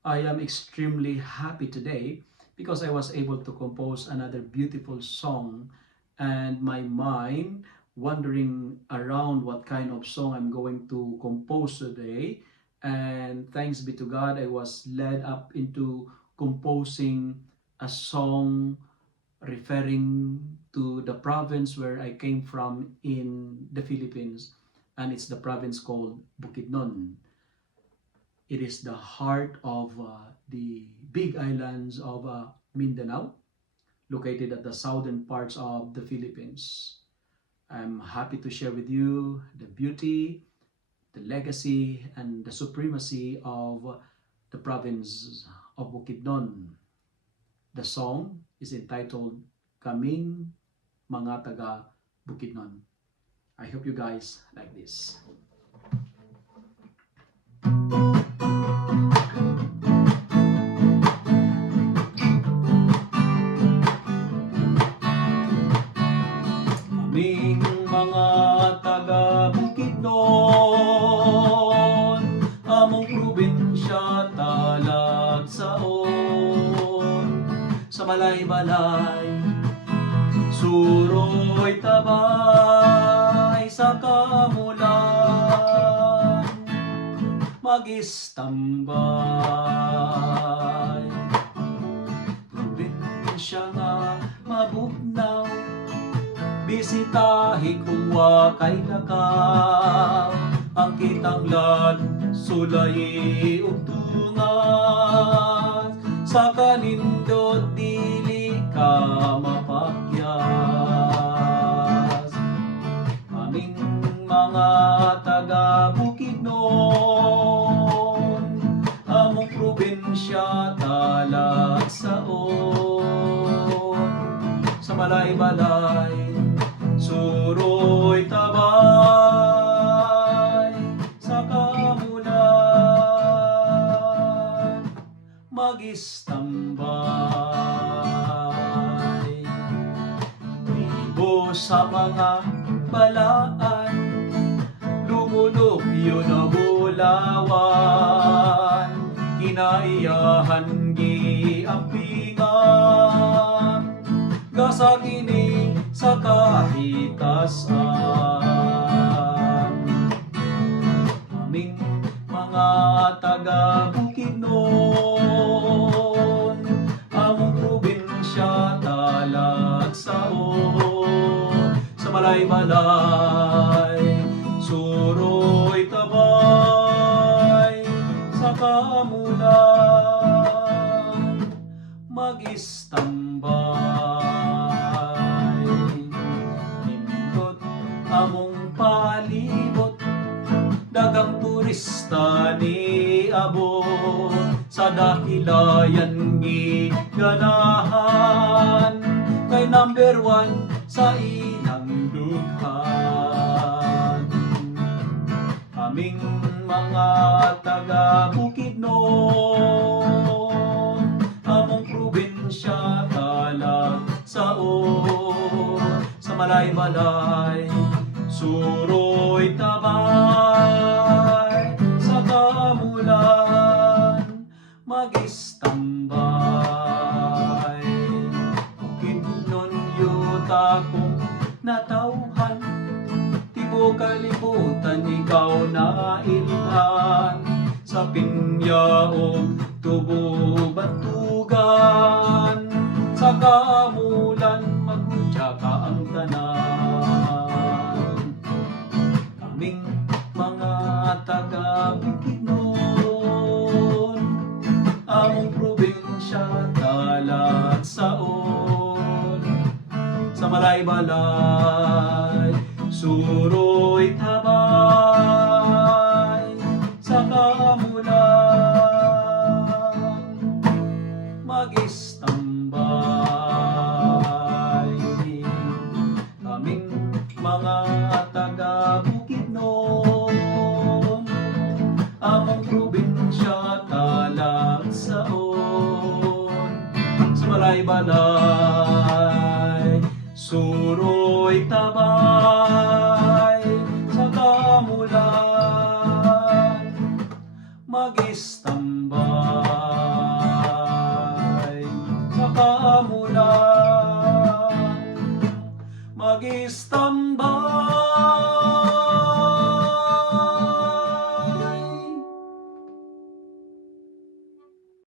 I am extremely happy today because I was able to compose another beautiful song and my mind wandering around what kind of song I'm going to compose today. And thanks be to God, I was led up into composing a song referring to the province where I came from in the Philippines, and it's the province called Bukidnon. It is the heart of the big islands of Mindanao, located at the southern parts of the Philippines. I'm happy to share with you the beauty, the legacy, and the supremacy of the province of Bukidnon. The song is entitled Kaming Mga Taga Bukidnon. I hope you guys like this. Kaming mga taga Bukidnon, among probinsya talagsaon, sa balay-balay, suroy tabay sa kamulan, magistambay. Probinsya nga mabugnaw, bisitahi kuwa kay lakaw, ang kitang lad sulay ug tungas, sa kanindot dili ka mapakyas. Kaming mga taga Bukidnon, among probinsya talagsaon, sa balay-balay, suroy tabay sa kamulan, magistambay. Tribo sa mga balaan, lumulog yun na bulawan, kinaiyahan giampingan, gasakini sa kahitasan. Aming mga taga Bukidnon, among probinsya talagsaon, sa balay-balay, suroy tabay sa kamulan, magistambay. Nindot among palibot, dagang turista ni abot, sa dakilayan giganahan, kay number 1 sa ilang dughan. Kaming mga taga Bukidnon, among probinsya talagsaon, sa balay-balay, suroy tabay sa kamulan, magistambay. Bukidnon yuta kong natauhan, tibo kalibutan ikaw na ilhan, sa pinyaog tubo batugan, sa kamulan magudya ka ang tanan. Kaming mga taga Bukidnon, among probinsya talagsaon, sa balay-balay, suroy tabay sa kamulan, magistambay. Kaming mga taga Bukidnon, among probinsya talagsaon, sa balay-balay, suroy tabay sa kamulan, magistambay. stand by.